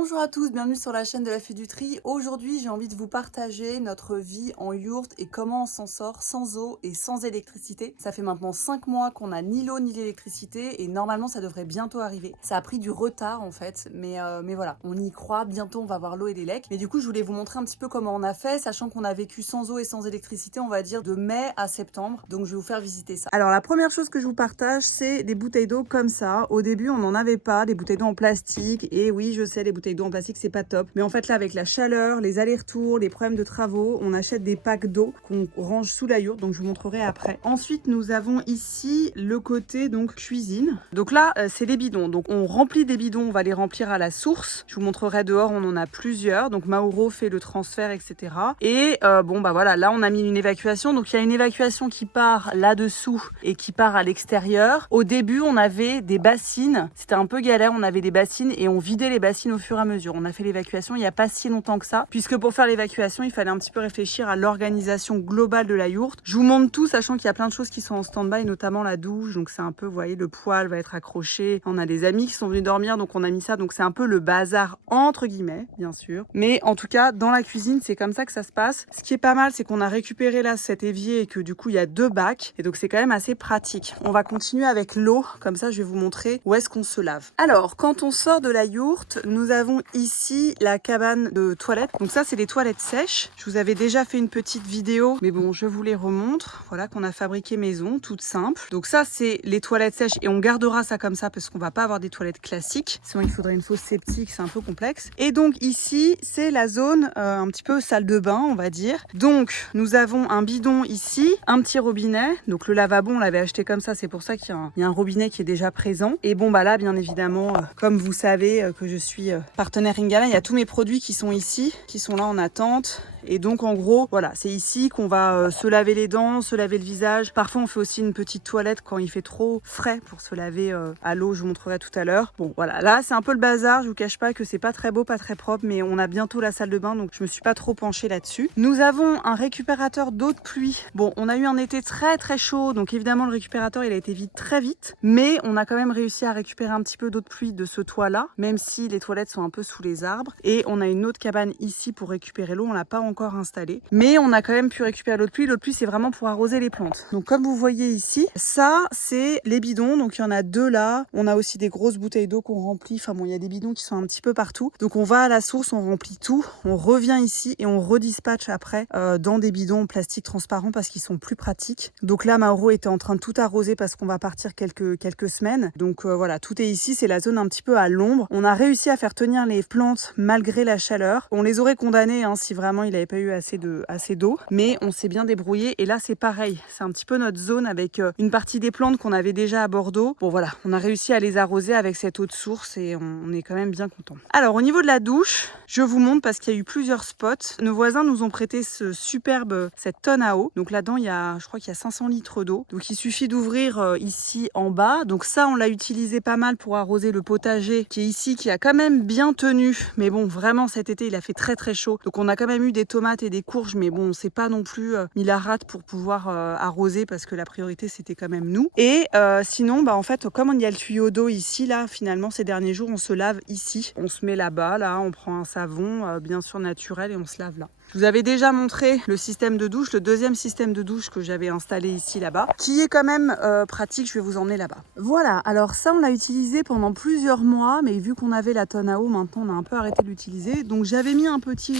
Bonjour à tous, bienvenue sur la chaîne de la Fée du Tri. Aujourd'hui, j'ai envie de vous partager notre vie en yourte et comment on s'en sort sans eau et sans électricité. Ça fait maintenant 5 mois qu'on n'a ni l'eau ni l'électricité et normalement ça devrait bientôt arriver. Ça a pris du retard en fait, mais voilà, on y croit, bientôt on va avoir l'eau et l'élec. Mais du coup, je voulais vous montrer un petit peu comment on a fait, sachant qu'on a vécu sans eau et sans électricité, on va dire de mai à septembre. Donc je vais vous faire visiter ça. Alors la première chose que je vous partage, c'est des bouteilles d'eau comme ça. Au début, on n'en avait pas, des bouteilles d'eau en plastique. Et oui, je sais, les bouteilles d'eau en plastique, c'est pas top. Mais en fait, là, avec la chaleur, les allers-retours, les problèmes de travaux, on achète des packs d'eau qu'on range sous la yourte. Donc, je vous montrerai après. Ensuite, nous avons ici le côté donc cuisine. Donc là, c'est les bidons. Donc, on remplit des bidons, on va les remplir à la source. Je vous montrerai dehors, on en a plusieurs. Donc, Mauro fait le transfert, etc. Et bon, bah voilà, là, on a mis une évacuation. Donc, il y a une évacuation qui part là-dessous et qui part à l'extérieur. Au début, on avait des bassines. C'était un peu galère. On avait des bassines et on vidait les bassines au fur et à mesure. On a fait l'évacuation il n'y a pas si longtemps que ça, puisque pour faire l'évacuation, il fallait un petit peu réfléchir à l'organisation globale de la yourte. Je vous montre tout, sachant qu'il y a plein de choses qui sont en stand-by, notamment la douche. Donc c'est un peu, vous voyez, le poêle va être accroché. On a des amis qui sont venus dormir, donc on a mis ça. Donc c'est un peu le bazar entre guillemets, bien sûr. Mais en tout cas, dans la cuisine, c'est comme ça que ça se passe. Ce qui est pas mal, c'est qu'on a récupéré là cet évier et que du coup, il y a 2 bacs. Et donc c'est quand même assez pratique. On va continuer avec l'eau. Comme ça, je vais vous montrer où est-ce qu'on se lave. Alors, quand on sort de la yourte, nous avons ici la cabane de toilettes. Donc ça, c'est des toilettes sèches. Je vous avais déjà fait une petite vidéo, mais bon, je vous les remontre. Voilà, qu'on a fabriqué maison, toute simple. Donc ça, c'est les toilettes sèches et on gardera ça comme ça parce qu'on va pas avoir des toilettes classiques. Sinon, il faudrait une fosse septique, c'est un peu complexe. Et donc ici, c'est la zone un petit peu salle de bain, on va dire. Donc, nous avons un bidon ici, un petit robinet. Donc le lavabo, on l'avait acheté comme ça, c'est pour ça qu'il y a un robinet qui est déjà présent. Et bon, bah là, bien évidemment, comme vous savez que je suis partenaire Ringala, il y a tous mes produits qui sont ici, qui sont là en attente. Et donc en gros, voilà, c'est ici qu'on va se laver les dents, se laver le visage. Parfois on fait aussi une petite toilette quand il fait trop frais pour se laver à l'eau, je vous montrerai tout à l'heure. Bon voilà, là c'est un peu le bazar, je vous cache pas que c'est pas très beau, pas très propre, mais on a bientôt la salle de bain, donc je me suis pas trop penchée là-dessus. Nous avons un récupérateur d'eau de pluie. Bon, on a eu un été très chaud, donc évidemment le récupérateur il a été vide très vite, mais on a quand même réussi à récupérer un petit peu d'eau de pluie de ce toit-là, même si les toilettes sont un peu sous les arbres. Et on a une autre cabane ici pour récupérer l'eau, on l'a pas encore installée, mais on a quand même pu récupérer l'eau de pluie. L'eau de pluie, c'est vraiment pour arroser les plantes. Donc comme vous voyez ici, ça c'est les bidons. Donc il y en a 2 là. On a aussi des grosses bouteilles d'eau qu'on remplit. Enfin bon, il y a des bidons qui sont un petit peu partout. Donc on va à la source, on remplit tout, on revient ici et on redispatche après dans des bidons en plastique transparent parce qu'ils sont plus pratiques. Donc là, Mauro était en train de tout arroser parce qu'on va partir quelques semaines. Donc voilà, tout est ici. C'est la zone un petit peu à l'ombre. On a réussi à faire tenir les plantes malgré la chaleur. On les aurait condamnées hein, si vraiment il n'avait pas eu assez d'eau, mais on s'est bien débrouillé. Et là c'est pareil, c'est un petit peu notre zone avec une partie des plantes qu'on avait déjà à Bordeaux. Bon voilà, on a réussi à les arroser avec cette eau de source et on est quand même bien content. Alors au niveau de la douche, je vous montre parce qu'il y a eu plusieurs spots. Nos voisins nous ont prêté cette tonne à eau. Donc là-dedans je crois qu'il y a 500 litres d'eau. Donc il suffit d'ouvrir ici en bas. Donc ça on l'a utilisé pas mal pour arroser le potager qui est ici, qui a quand même bien tenu. Mais bon, vraiment cet été il a fait très chaud. Donc on a quand même eu des tomates et des courges, mais bon, on s'est pas non plus mis la rate pour pouvoir arroser parce que la priorité c'était quand même nous. Et sinon, bah en fait, comme il y a le tuyau d'eau ici, là, finalement ces derniers jours, on se lave ici. On se met là-bas, là, on prend un savon, bien sûr naturel, et on se lave là. Je vous avais déjà montré le système de douche, le deuxième système de douche que j'avais installé ici là-bas, qui est quand même pratique. Je vais vous emmener là-bas. Voilà, alors ça on l'a utilisé pendant plusieurs mois, mais vu qu'on avait la tonne à eau, maintenant on a un peu arrêté de l'utiliser. Donc j'avais mis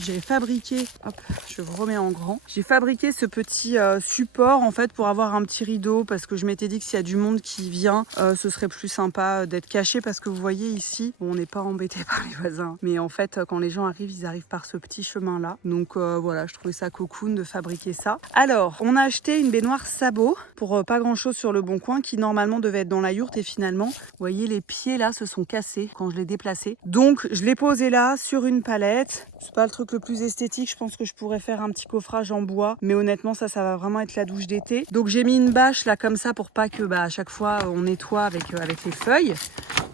j'ai fabriqué, hop, je vous remets en grand. J'ai fabriqué ce petit support en fait pour avoir un petit rideau parce que je m'étais dit que s'il y a du monde qui vient, ce serait plus sympa d'être caché parce que vous voyez ici, bon, on n'est pas embêté par les voisins, mais en fait quand les gens arrivent, ils arrivent par ce petit chemin là. Donc voilà, je trouvais ça cocoon de fabriquer ça. Alors, on a acheté une baignoire sabot pour pas grand chose sur le bon coin qui normalement devait être dans la yourte et finalement, vous voyez les pieds là se sont cassés quand je l'ai déplacé. Donc je l'ai posé là sur une palette. C'est pas le truc le plus esthétique, je pense que je pourrais faire un petit coffrage en bois, mais honnêtement ça va vraiment être la douche d'été. Donc j'ai mis une bâche là comme ça pour pas que à chaque fois on nettoie avec les feuilles.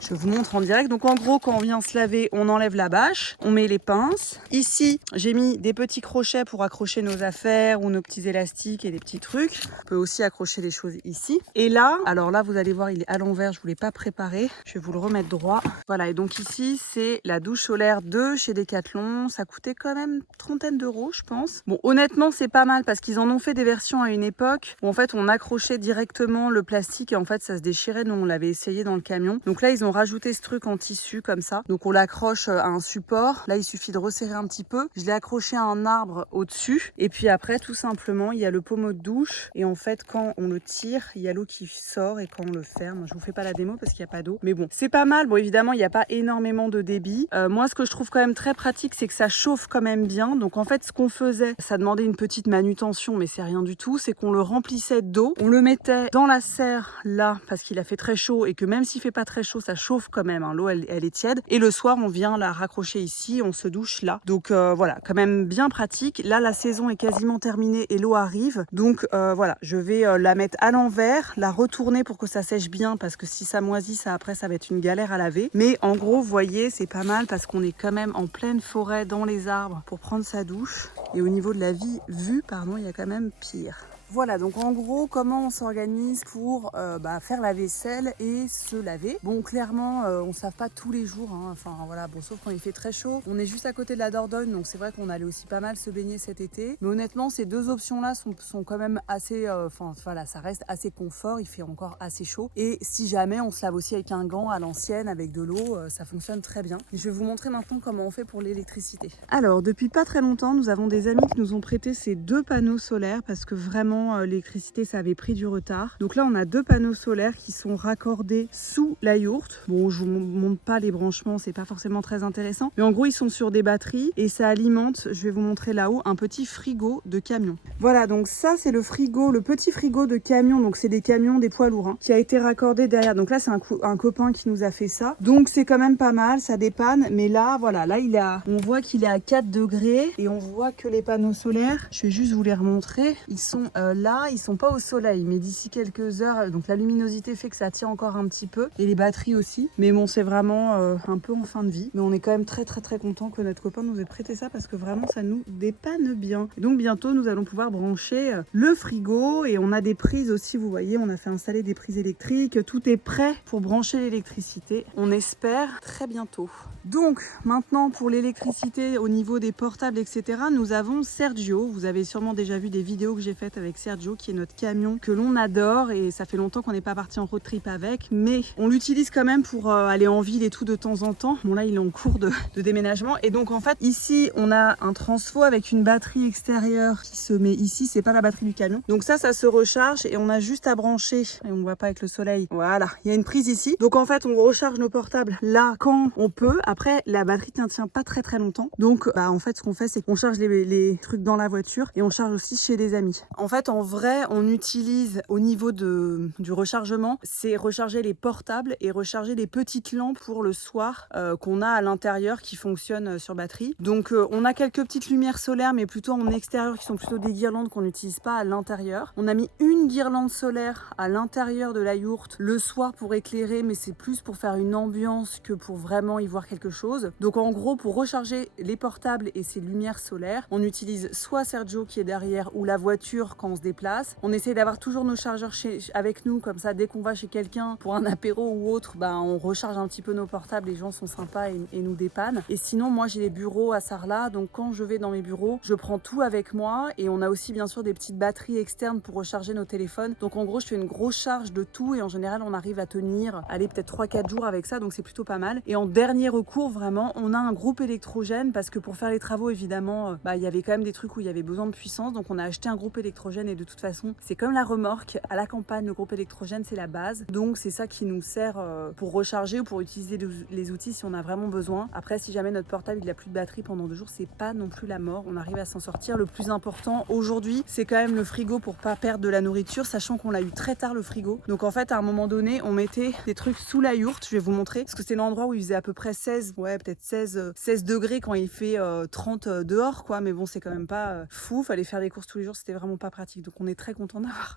Je vous montre en direct. Donc en gros, quand on vient se laver, on enlève la bâche, on met les pinces. Ici, j'ai mis des petits crochets pour accrocher nos affaires ou nos petits élastiques et des petits trucs. On peut aussi accrocher les choses ici. Et là, alors là, vous allez voir, il est à l'envers, je ne vous l'ai pas préparé. Je vais vous le remettre droit. Voilà, et donc ici, c'est la douche solaire de chez Decathlon. Ça coûtait quand même trentaine d'euros, je pense. Bon, honnêtement, c'est pas mal parce qu'ils en ont fait des versions à une époque où en fait, on accrochait directement le plastique et en fait, ça se déchirait. Nous, on l'avait essayé dans le camion. Donc là, ils ont rajouté ce truc en tissu comme ça. Donc on l'accroche à un support. Là, il suffit de resserrer un petit peu. Je l'ai accroché à un arbre au-dessus. Et puis après, tout simplement, il y a le pommeau de douche. Et en fait, quand on le tire, il y a l'eau qui sort. Et quand on le ferme, je vous fais pas la démo parce qu'il n'y a pas d'eau. Mais bon, c'est pas mal. Bon, évidemment, il n'y a pas énormément de débit. Moi, ce que je trouve quand même très pratique, c'est que ça chauffe quand même bien. Donc en fait, ce qu'on faisait, ça demandait une petite manutention, mais c'est rien du tout. C'est qu'on le remplissait d'eau. On le mettait dans la serre là parce qu'il a fait très chaud et que même s'il fait pas très chaud, ça chauffe quand même. Hein. L'eau, elle est tiède. Et le soir, on vient la raccrocher ici. On se douche là. Donc voilà, quand même bien pratique. Là, la saison est quasiment terminée et l'eau arrive. Donc voilà, je vais la mettre à l'envers, la retourner pour que ça sèche bien parce que si ça moisit, ça après, ça va être une galère à laver. Mais en gros, vous voyez, c'est pas mal parce qu'on est quand même en pleine forêt dans les arbres pour prendre sa douche. Et au niveau de la vue, il y a quand même pire. Voilà, donc en gros, comment on s'organise pour faire la vaisselle et se laver. Bon, clairement, on ne se lave pas tous les jours, hein. Enfin voilà, bon, sauf quand il fait très chaud. On est juste à côté de la Dordogne, donc c'est vrai qu'on allait aussi pas mal se baigner cet été. Mais honnêtement, ces deux options-là sont quand même assez, voilà, ça reste assez confort, il fait encore assez chaud. Et si jamais, on se lave aussi avec un gant à l'ancienne, avec de l'eau, ça fonctionne très bien. Et je vais vous montrer maintenant comment on fait pour l'électricité. Alors, depuis pas très longtemps, nous avons des amis qui nous ont prêté ces deux panneaux solaires parce que vraiment, l'électricité ça avait pris du retard. Donc là on a deux panneaux solaires qui sont raccordés sous la yourte. Bon, je vous montre pas les branchements, c'est pas forcément très intéressant, mais en gros ils sont sur des batteries et ça alimente, je vais vous montrer là-haut, un petit frigo de camion. Voilà, donc ça c'est le frigo, le petit frigo de camion, donc c'est des camions, des poids lourds, hein, qui a été raccordé derrière. Donc là c'est un copain qui nous a fait ça, donc c'est quand même pas mal, ça dépanne. Mais là voilà, là on voit qu'il est à 4 degrés et on voit que les panneaux solaires, je vais juste vous les remontrer, ils sont là, ils sont pas au soleil, mais d'ici quelques heures, donc la luminosité fait que ça tient encore un petit peu, et les batteries aussi. Mais bon, c'est vraiment un peu en fin de vie. Mais on est quand même très content que notre copain nous ait prêté ça parce que vraiment ça nous dépanne bien. Et donc bientôt nous allons pouvoir brancher le frigo et on a des prises aussi, vous voyez, on a fait installer des prises électriques. Tout est prêt pour brancher l'électricité. On espère très bientôt. Donc maintenant pour l'électricité au niveau des portables, etc., nous avons Sergio. Vous avez sûrement déjà vu des vidéos que j'ai faites avec Sergio, qui est notre camion que l'on adore, et ça fait longtemps qu'on n'est pas parti en road trip avec, mais on l'utilise quand même pour aller en ville et tout de temps en temps. Bon là il est en cours de déménagement, et donc en fait ici on a un transfo avec une batterie extérieure qui se met ici, c'est pas la batterie du camion, donc ça se recharge et on a juste à brancher, et on voit pas avec le soleil, voilà, il y a une prise ici, donc en fait on recharge nos portables là quand on peut. Après la batterie tient pas très longtemps, donc en fait ce qu'on fait c'est qu'on charge les trucs dans la voiture et on charge aussi chez des amis. En fait en vrai on utilise au niveau du rechargement, c'est recharger les portables et recharger les petites lampes pour le soir qu'on a à l'intérieur qui fonctionnent sur batterie. Donc on a quelques petites lumières solaires mais plutôt en extérieur qui sont plutôt des guirlandes qu'on n'utilise pas à l'intérieur. On a mis une guirlande solaire à l'intérieur de la yourte le soir pour éclairer, mais c'est plus pour faire une ambiance que pour vraiment y voir quelque chose. Donc en gros pour recharger les portables et ces lumières solaires, on utilise soit Sergio qui est derrière ou la voiture quand on se déplace. On essaie d'avoir toujours nos chargeurs avec nous, comme ça dès qu'on va chez quelqu'un pour un apéro ou autre, on recharge un petit peu nos portables, les gens sont sympas et nous dépannent. Et sinon moi j'ai des bureaux à Sarlat, donc quand je vais dans mes bureaux, je prends tout avec moi, et on a aussi bien sûr des petites batteries externes pour recharger nos téléphones. Donc en gros je fais une grosse charge de tout et en général on arrive à tenir, allez, peut-être 3-4 jours avec ça, donc c'est plutôt pas mal. Et en dernier recours vraiment, on a un groupe électrogène parce que pour faire les travaux évidemment, il y avait quand même des trucs où il y avait besoin de puissance, donc on a acheté un groupe électrogène. Et de toute façon c'est comme la remorque, à la campagne le groupe électrogène c'est la base, donc c'est ça qui nous sert pour recharger ou pour utiliser les outils si on a vraiment besoin. Après si jamais notre portable il a plus de batterie pendant 2 jours, c'est pas non plus la mort, on arrive à s'en sortir. Le plus important aujourd'hui c'est quand même le frigo pour pas perdre de la nourriture, sachant qu'on l'a eu très tard le frigo. Donc en fait à un moment donné on mettait des trucs sous la yourte, je vais vous montrer, parce que c'est l'endroit où il faisait à peu près 16 degrés quand il fait 30 dehors quoi, mais bon c'est quand même pas fou, fallait faire des courses tous les jours, c'était vraiment pas pratique. pratique. Donc on est très content d'avoir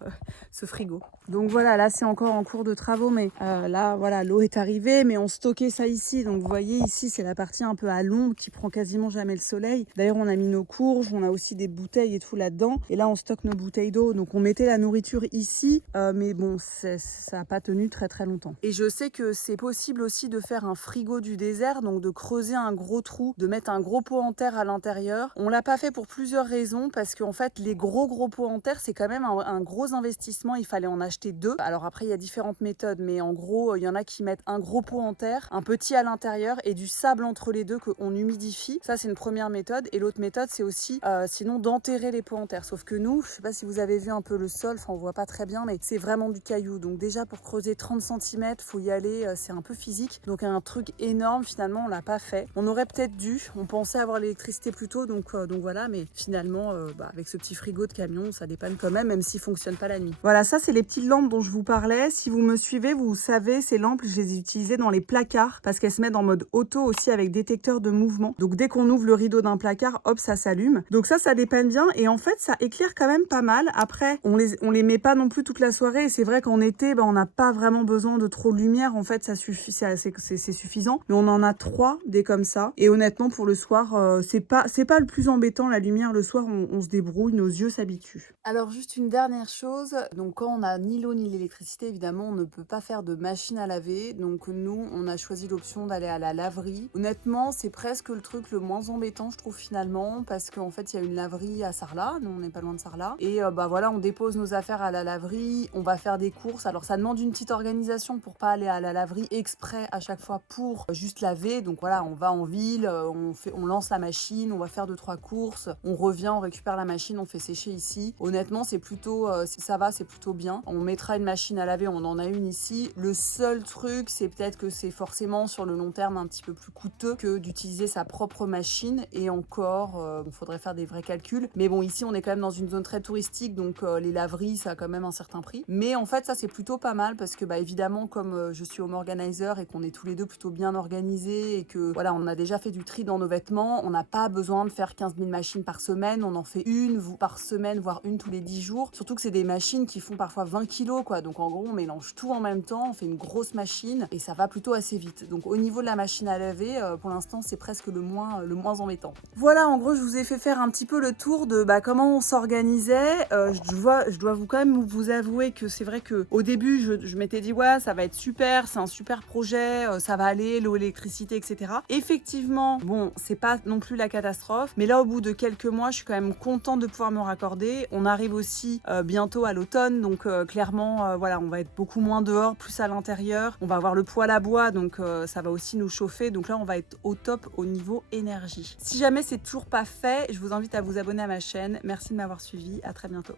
ce frigo. Donc voilà, là c'est encore en cours de travaux, mais là voilà, l'eau est arrivée, mais on stockait ça ici. Donc vous voyez ici, c'est la partie un peu à l'ombre qui prend quasiment jamais le soleil. D'ailleurs, on a mis nos courges, on a aussi des bouteilles et tout là-dedans. Et là, on stocke nos bouteilles d'eau. Donc on mettait la nourriture ici, mais bon, ça n'a pas tenu très très longtemps. Et je sais que c'est possible aussi de faire un frigo du désert, donc de creuser un gros trou, de mettre un gros pot en terre à l'intérieur. On l'a pas fait pour plusieurs raisons, parce qu'en fait, les gros pots en terre, c'est quand même un gros investissement. Il fallait en acheter 2. Alors après, il y a différentes méthodes, mais en gros, il y en a qui mettent un gros pot en terre, un petit à l'intérieur et du sable entre les deux qu'on humidifie. Ça, c'est une première méthode. Et l'autre méthode, c'est aussi sinon d'enterrer les pots en terre. Sauf que nous, je sais pas si vous avez vu un peu le sol, enfin on voit pas très bien, mais c'est vraiment du caillou. Donc déjà, pour creuser 30 cm, faut y aller, c'est un peu physique. Donc un truc énorme, finalement, on l'a pas fait. On aurait peut-être dû, on pensait avoir l'électricité plus tôt, donc voilà, mais finalement, avec ce petit frigo de camion, ça dépanne quand même s'il fonctionne pas la nuit. Voilà, ça c'est les petites lampes dont je vous parlais. Si vous me suivez, vous savez, ces lampes, je les ai utilisées dans les placards parce qu'elles se mettent en mode auto aussi avec détecteur de mouvement. Donc dès qu'on ouvre le rideau d'un placard, hop, ça s'allume. Donc ça dépanne bien et en fait, ça éclaire quand même pas mal. Après, on les met pas non plus toute la soirée et c'est vrai qu'en été, on n'a pas vraiment besoin de trop de lumière. En fait, ça suffit, c'est suffisant. Mais on en a 3 des comme ça. Et honnêtement, pour le soir, c'est pas le plus embêtant la lumière. Le soir, on se débrouille, nos yeux s'habituent. Alors juste une dernière chose, donc quand on a ni l'eau ni l'électricité, évidemment, on ne peut pas faire de machine à laver. Donc nous, on a choisi l'option d'aller à la laverie. Honnêtement, c'est presque le truc le moins embêtant, je trouve finalement, parce qu'en fait, il y a une laverie à Sarlat. Nous, on n'est pas loin de Sarlat. Et voilà, on dépose nos affaires à la laverie, on va faire des courses. Alors ça demande une petite organisation pour pas aller à la laverie exprès à chaque fois pour juste laver. Donc voilà, on va en ville, on lance la machine, on va faire 2-3 courses, on revient, on récupère la machine, on fait sécher ici. Honnêtement, c'est plutôt, ça va, c'est plutôt bien. On mettra une machine à laver, on en a une ici. Le seul truc, c'est peut-être que c'est forcément sur le long terme un petit peu plus coûteux que d'utiliser sa propre machine. Et encore, il faudrait faire des vrais calculs. Mais bon, ici, on est quand même dans une zone très touristique, donc les laveries, ça a quand même un certain prix. Mais en fait, ça, c'est plutôt pas mal parce que, évidemment, comme je suis home organizer et qu'on est tous les deux plutôt bien organisés et que, voilà, on a déjà fait du tri dans nos vêtements, on n'a pas besoin de faire 15 000 machines par semaine. On en fait une par semaine, voire une tous les 10 jours. Surtout que c'est des machines qui font parfois 20 kilos, quoi. Donc en gros, on mélange tout en même temps, on fait une grosse machine et ça va plutôt assez vite. Donc au niveau de la machine à laver, pour l'instant, c'est presque le moins embêtant. Voilà, en gros, je vous ai fait faire un petit peu le tour de comment on s'organisait. Je dois quand même vous avouer que c'est vrai que au début, je m'étais dit ouais, ça va être super, c'est un super projet, ça va aller, l'eau, l'électricité, etc. Effectivement, bon, c'est pas non plus la catastrophe, mais là, au bout de quelques mois, je suis quand même contente de pouvoir me raccorder. On arrive aussi bientôt à l'automne, donc clairement, voilà, on va être beaucoup moins dehors, plus à l'intérieur. On va avoir le poêle à bois, donc ça va aussi nous chauffer. Donc là, on va être au top au niveau énergie. Si jamais c'est toujours pas fait, je vous invite à vous abonner à ma chaîne. Merci de m'avoir suivi. À très bientôt.